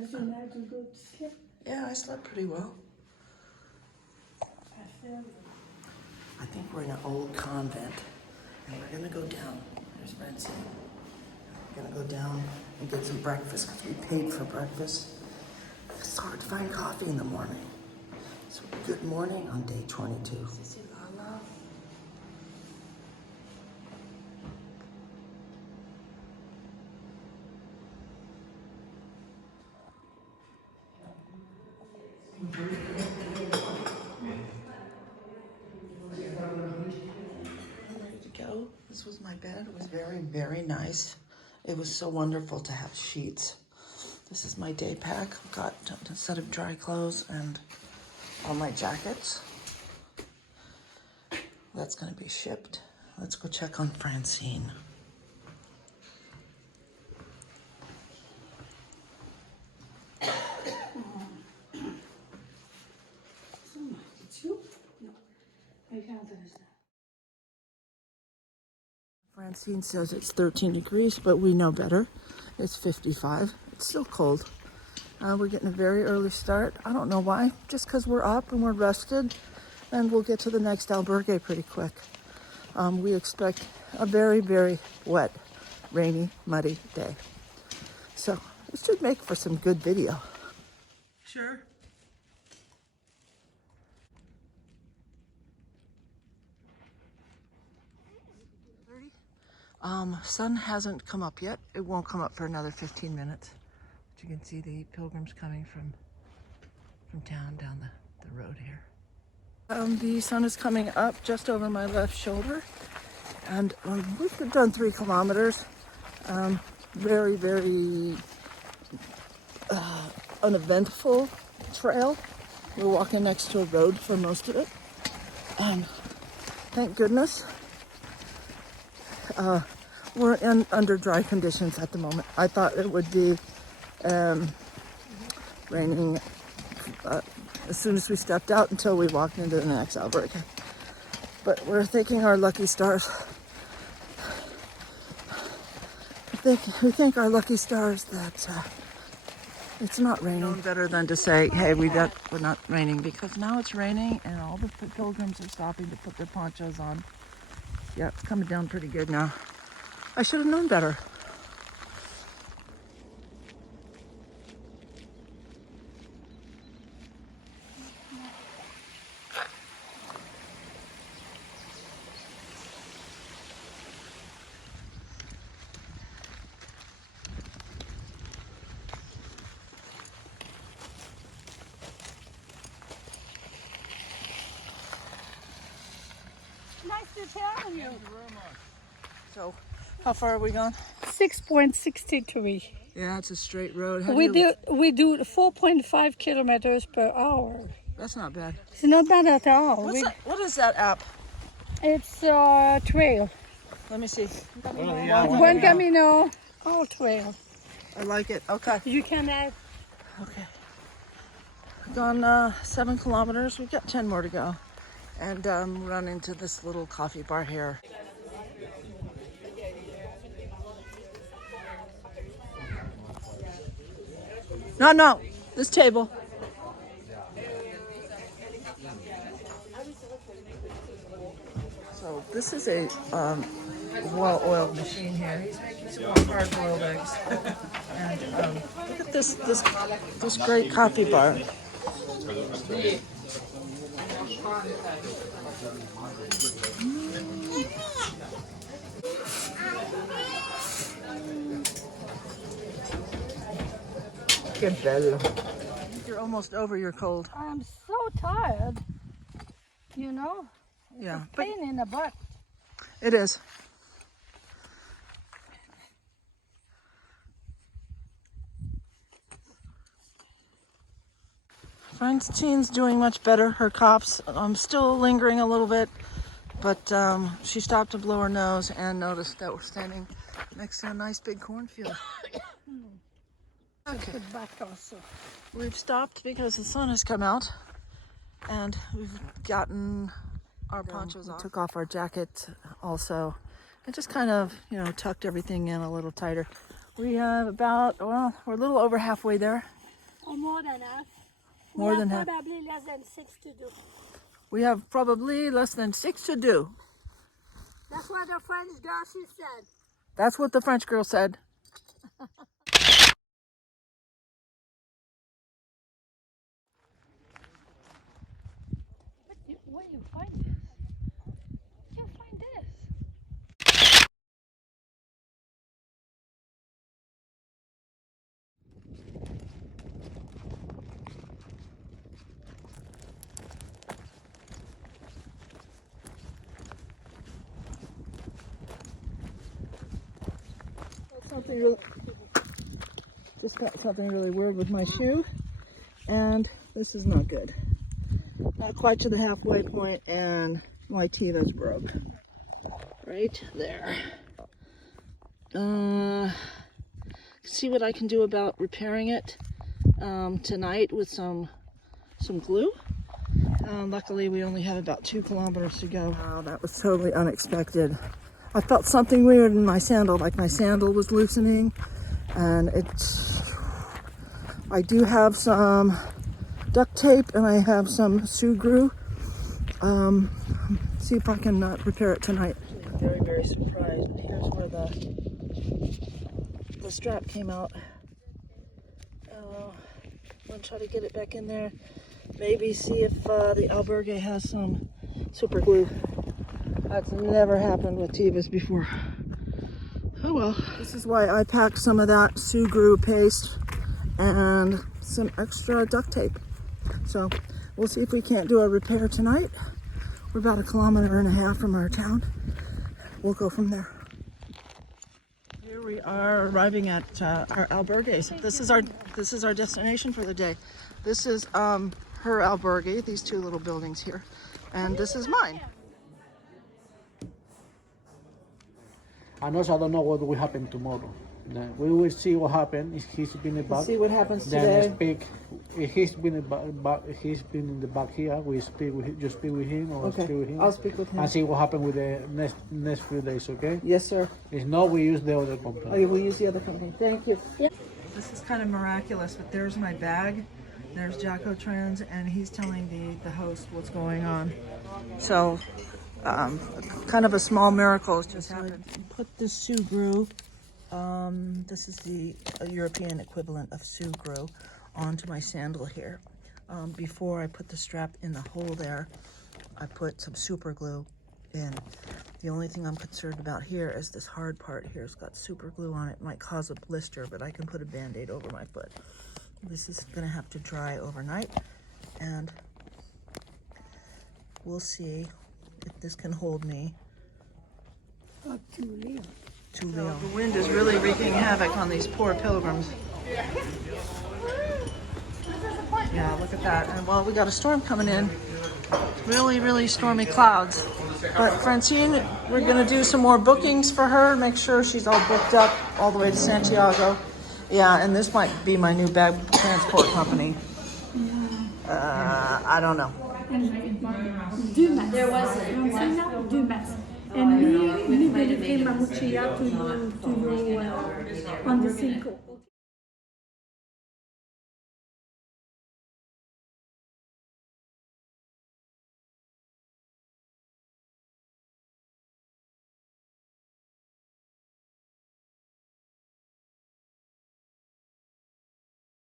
Has your night a good sleep? Yeah, I slept pretty well. I think we're in an old convent, and we're gonna go down. There's Francine. We're gonna go down and get some breakfast because we paid for breakfast. It's hard to find coffee in the morning. So good morning on day 22. Sissy Lala. Ready to go. This was my bed. It was very, very nice. It was so wonderful to have sheets. This is my day pack. I've got a set of dry clothes and all my jackets. That's gonna be shipped. Let's go check on Francine. It's you? No, I can't understand. Francine says it's 13 degrees, but we know better. It's 55. It's still cold. We're getting a very early start. I don't know why, just because we're up and we're rested, and we'll get to the next albergue pretty quick. We expect a very, very wet, rainy, muddy day. So it should make for some good video. Sure. Sun hasn't come up yet. It won't come up for another 15 minutes. But you can see the pilgrims coming from town down the road here. The sun is coming up just over my left shoulder, and we've done 3 kilometers. Very, very uneventful trail. We're walking next to a road for most of it. Thank goodness. We're under dry conditions at the moment. I thought it would be raining as soon as we stepped out until we walked into the next albergue. But we're thanking our lucky stars. We thank our lucky stars that it's not raining. Known better than to say, hey, we're not raining, because now it's raining and all the pilgrims are stopping to put their ponchos on. Yeah, it's coming down pretty good now. I should have known better. Nice to tell you. So, how far are we gone? 6.63. Yeah, it's a straight road. We do 4.5 kilometers per hour. That's not bad. It's not bad at all. What is that app? It's a trail. Let me see. Buen Camino, all trail. I like it. Okay. You can add. Okay. We've gone 7 kilometers. We've got 10 more to go. And run into this little coffee bar here. No, this table. So this is a well-oiled machine here. He's making some more hard-boiled eggs. And look at this great coffee bar. Che bello. You're almost over your cold. I'm so tired. You know? Yeah, It's a pain in the butt. It is. Francine's doing much better. Her cough's still lingering a little bit, but she stopped to blow her nose and noticed that we're standing next to a nice big cornfield. Okay. Back also. We've stopped because the sun has come out, and we've gotten our ponchos off. We took off our jackets also, and just kind of, tucked everything in a little tighter. We have we're a little over halfway there. Or more than half. More than half. Probably less than 6 to do. We have probably less than 6 to do. That's what the French girl, she said. That's what the French girl said. Where you find this? You can't find this. Just got something really weird with my shoe, and this is not good. Not quite to the halfway point, and my TEVA's broke. Right there. See what I can do about repairing it tonight with some glue. Luckily, we only have about 2 kilometers to go. Wow, that was totally unexpected. I felt something weird in my sandal, like my sandal was loosening, and I do have some duct tape and I have some screw. See if I can repair it tonight. I'm very, very surprised. Here's where the strap came out. I'm gonna try to get it back in there. Maybe see if the albergue has some super glue. That's never happened with TEVAs before. Oh well. This is why I packed some of that glue paste and some extra duct tape. So we'll see if we can't do a repair tonight. We're about 1.5 kilometers from our town. We'll go from there. Here we are arriving at our albergues. This is our destination for the day. This is her albergue, these 2 little buildings here, and this is mine. And also, I don't know what will happen tomorrow. We will see what happens. If he's been back, See what happens then today. speak. If he's been in the back here, we speak with him. You speak with him, or Okay, speak with him. I'll speak with him. And see what happens with the next few days. Okay. Yes, sir. If not, we use the other company. Oh, we'll use the other company. Thank you. This is kind of miraculous, but there's my bag. There's Jacko Trans, and he's telling the host what's going on. So, kind of a small miracle has just happened. Put this screw, this is the European equivalent of screw, onto my sandal here. Before I put the strap in the hole there, I put some super glue in. The only thing I'm concerned about here is this hard part here. It's got super glue on it. It might cause a blister, but I can put a Band-Aid over my foot. This is gonna have to dry overnight, and we'll see if this can hold me Up to Leo. to Leo. The wind is really wreaking havoc on these poor pilgrims. Yeah, look at that. And well, we got a storm coming in. Really, really stormy clouds. But Francine, we're gonna do some more bookings for her, make sure she's all booked up all the way to Santiago. Yeah, and this might be my new bag transport company. I don't know. Deux masses. There was deux masses. And me delivered ma mochila to you on the 5.